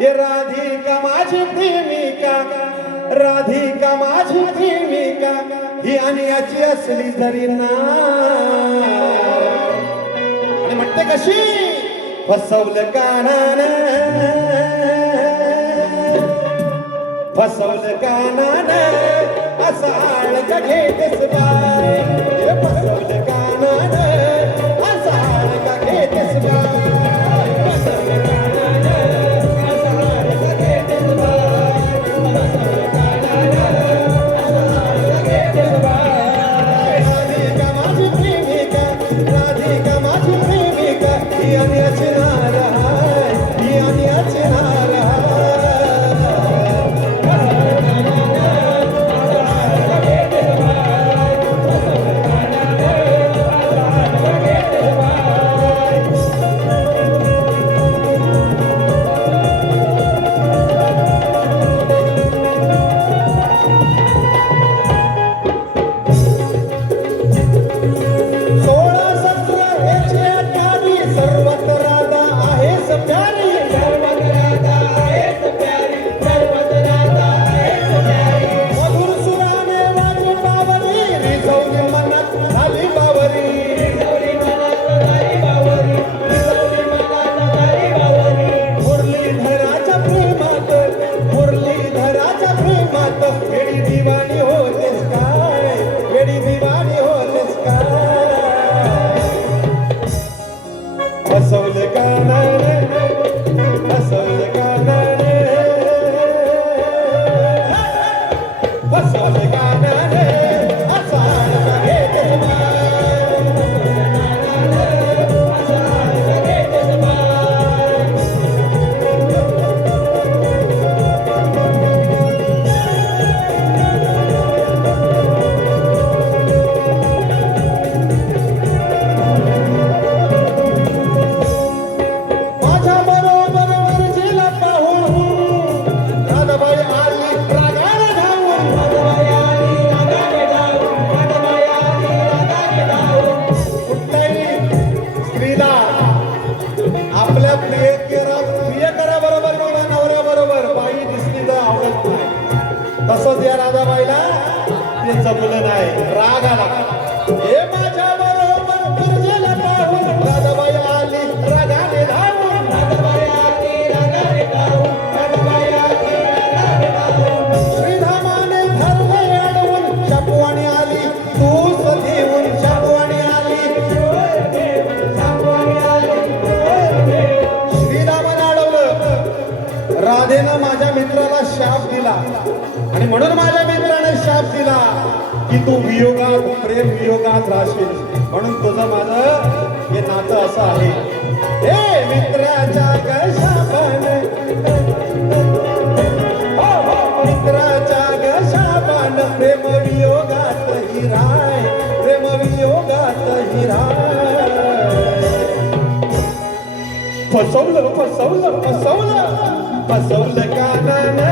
हे राधिका माझी प्रेमिका, राधिका माझी प्रेमिका, ही आणि याची असली जरी ना. आणि म्हणते कशी फसवलं कानानं, फसवलं कानानं असा आळका घेतेस बाय. फसवलं कानानं असा आळका घेतेस बाय. राधिका माझी प्रेमिका, राधिका माझी प्रेमिका, ही आणि याची नार हाय, ही आणि याची नार हाय. फसवलं कानानं, फसवलं कानानं, फसवलं कानानं असा आळका घेतेस बाय. असा आळका घेतेस बाय. आपल्या प्रियकराबरोबर किंवा नवऱ्याबरोबर बाई दिसली तर आवडत नाही. तसंच या राधाबाईला ते जमलं नाही, राग आला. हे माझ्या बरोबर पुरजेला पाहून राधाबाई आली रागाने धावून. राधाबाई आली रागाने धावून, राधाबाई आली रागाने धावून. श्रीधामाने धरले अडवून शापवाणी आली तूच देऊन. शापवाणी आली राधेनं माझ्या मित्राला शाप दिला आणि म्हणून माझ्या मित्राने शाप दिला की तू वियोगात, प्रेम वियोगात राहशील. म्हणून तुझं माझं हे नातं असं आहे. हे मित्राच्या शापाने, मित्राच्या शापाने प्रेम वियोगात हिराय, प्रेम वियोगात हिराय. फसवलं फसवलं फसवलं, फसवलं कानानं,